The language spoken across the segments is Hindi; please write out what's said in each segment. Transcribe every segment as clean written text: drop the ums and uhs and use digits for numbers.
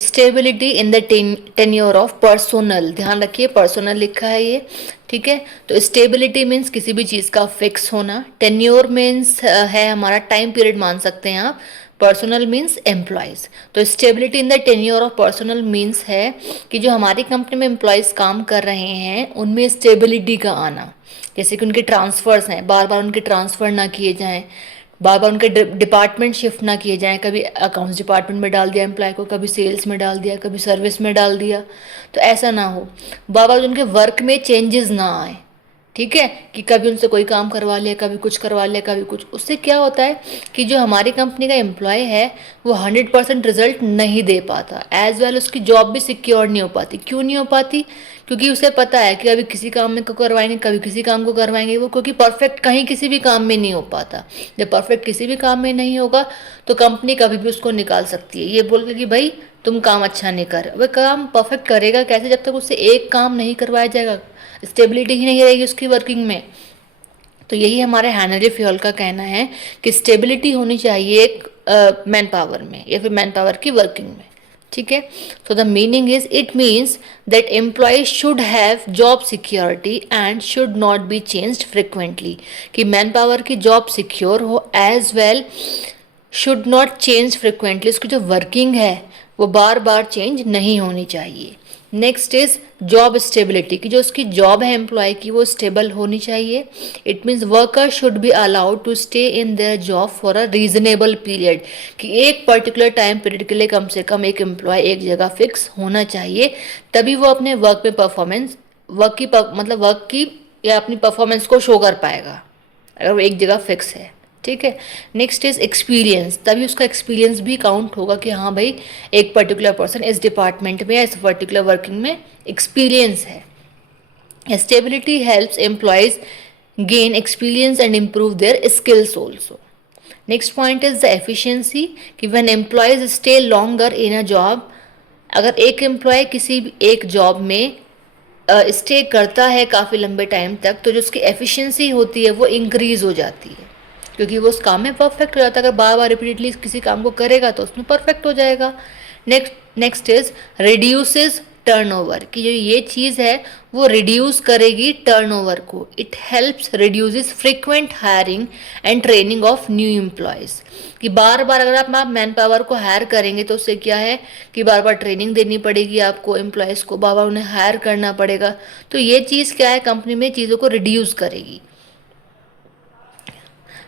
Stability in the tenure of personnel, ध्यान रखिए पर्सोनल लिखा है ये, ठीक है। तो स्टेबिलिटी मीन्स किसी भी चीज़ का फिक्स होना, टेन्योर मीन्स है हमारा टाइम पीरियड मान सकते हैं आप, पर्सनल मीन्स एम्प्लॉयज़। तो stability in the tenure of personal means है कि जो हमारी कंपनी में एम्प्लॉयज़ काम कर रहे हैं उनमें स्टेबिलिटी का आना, जैसे कि उनके ट्रांसफ़र्स हैं, बार बार उनके ट्रांसफ़र ना किए जाएँ, बार बार उनके डिपार्टमेंट शिफ्ट ना किए जाएं, कभी अकाउंट्स डिपार्टमेंट में डाल दिया एम्प्लॉय को, कभी सेल्स में डाल दिया, कभी सर्विस में डाल दिया, तो ऐसा ना हो। बार बार उनके वर्क में चेंजेस ना आए, ठीक है, कि कभी उनसे कोई काम करवा लिया, कभी कुछ करवा लिया, कभी कुछ। उससे क्या होता है कि जो हमारी कंपनी का एम्प्लॉय है वो 100% रिजल्ट नहीं दे पाता, एज वेल उसकी जॉब भी सिक्योर नहीं हो पाती। क्यों नहीं हो पाती? क्योंकि उसे पता है कि अभी किसी काम में को करवाएंगे, कभी किसी काम को करवाएंगे वो, क्योंकि परफेक्ट कहीं किसी भी काम में नहीं हो पाता। जब परफेक्ट किसी भी काम में नहीं होगा तो कंपनी कभी भी उसको निकाल सकती है, ये बोल के कि भाई तुम काम अच्छा नहीं कर। वह काम परफेक्ट करेगा कैसे जब तक उससे एक काम नहीं करवाया जाएगा, स्टेबिलिटी ही नहीं रहेगी उसकी वर्किंग में। तो यही हमारे हेनरी फ्योल का कहना है कि स्टेबिलिटी होनी चाहिए एक मैन पावर में या फिर मैन पावर की वर्किंग में, ठीक है। So the meaning is it means that employees should have job security and should not be changed frequently, कि मैन पावर की जॉब सिक्योर हो, as well should not change frequently, उसकी जो वर्किंग है वो बार बार चेंज नहीं होनी चाहिए। नेक्स्ट इज जॉब स्टेबिलिटी, की जो उसकी जॉब है एम्प्लॉय की वो स्टेबल होनी चाहिए। It means worker should be allowed to stay in their job for a reasonable period, कि एक पर्टिकुलर टाइम पीरियड के लिए कम से कम एक एम्प्लॉय एक जगह फिक्स होना चाहिए, तभी वो अपने वर्क में परफॉर्मेंस मतलब वर्क की या अपनी परफॉर्मेंस को शो कर पाएगा अगर वो एक जगह फिक्स है, ठीक है। नेक्स्ट इज एक्सपीरियंस, तभी उसका एक्सपीरियंस भी काउंट होगा कि हाँ भाई एक पर्टिकुलर पर्सन इस डिपार्टमेंट में या इस पर्टिकुलर वर्किंग में एक्सपीरियंस है। Stability helps employees gain experience and improve their skills also. Next point is the efficiency, कि when employees stay longer in a job, अगर एक एम्प्लॉय किसी भी एक जॉब में स्टे करता है काफ़ी लंबे टाइम तक, तो जो उसकी एफिशिएंसी होती है वो इंक्रीज हो जाती है, क्योंकि वो उस काम में परफेक्ट हो जाता है। अगर बार बार रिपीटेडली किसी काम को करेगा तो उसमें परफेक्ट हो जाएगा। नेक्स्ट इज रिड्यूसेस टर्नओवर, कि जो ये चीज़ है वो रिड्यूस करेगी टर्नओवर को। It helps reduces frequent hiring and training of new employees, कि बार बार अगर आप मैन पावर को हायर करेंगे तो उससे क्या है कि बार बार ट्रेनिंग देनी पड़ेगी आपको एम्प्लॉयज़ को, बार बार उन्हें हायर करना पड़ेगा। तो ये चीज़ क्या है, कंपनी में चीज़ों को रिड्यूस करेगी।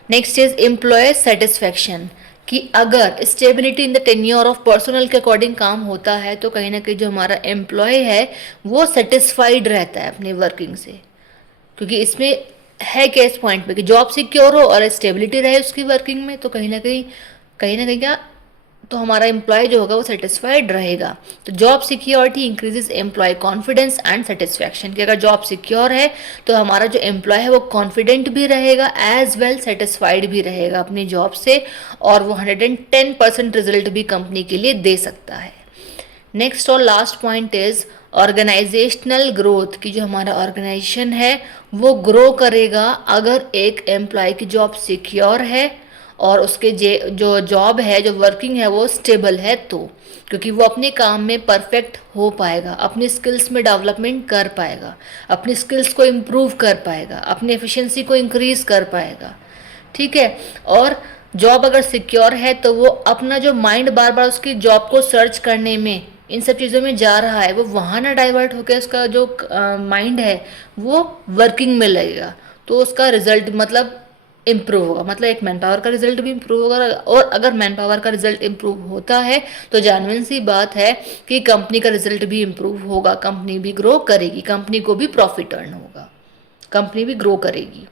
नेक्स्ट इज एम्प्लॉय सेटिस्फैक्शन, कि अगर stability in the tenure of personal के अकॉर्डिंग काम होता है तो कहीं ना कहीं जो हमारा एम्प्लॉय है वो सेटिस्फाइड रहता है अपनी वर्किंग से, क्योंकि इसमें है क्या इस पॉइंट पे कि जॉब सिक्योर हो और स्टेबिलिटी रहे उसकी वर्किंग में, तो कहीं ना कहीं क्या तो हमारा एम्प्लॉय जो होगा वो सेटिस्फाइड रहेगा। तो job security increases employee confidence and satisfaction, कि अगर जॉब सिक्योर है तो हमारा जो एम्प्लॉय है वो कॉन्फिडेंट भी रहेगा एज वेल सेटिस्फाइड भी रहेगा अपनी जॉब से, और वो 110% रिजल्ट भी कंपनी के लिए दे सकता है। नेक्स्ट और last point is organisational growth, की जो हमारा ऑर्गेनाइजेशन है वो ग्रो करेगा अगर एक एम्प्लॉय की जॉब सिक्योर है और उसके जो जॉब है जो वर्किंग है वो स्टेबल है, तो क्योंकि वो अपने काम में परफेक्ट हो पाएगा, अपनी स्किल्स में डेवलपमेंट कर पाएगा, अपनी स्किल्स को इम्प्रूव कर पाएगा, अपनी एफिशिएंसी को इंक्रीज कर पाएगा, ठीक है। और जॉब अगर सिक्योर है तो वो अपना जो माइंड बार बार उसकी जॉब को सर्च करने में इन सब चीज़ों में जा रहा है वो वहाँ ना डाइवर्ट होकर उसका जो माइंड है वो वर्किंग में लगेगा, तो उसका रिजल्ट मतलब इम्प्रूव होगा, मतलब एक मैन पावर का रिजल्ट भी इम्प्रूव होगा। और अगर मैन पावर का रिजल्ट इम्प्रूव होता है तो जेन्युइन सी बात है कि कंपनी का रिजल्ट भी इम्प्रूव होगा, कंपनी भी ग्रो करेगी, कंपनी को भी प्रॉफिट अर्न होगा, कंपनी भी ग्रो करेगी।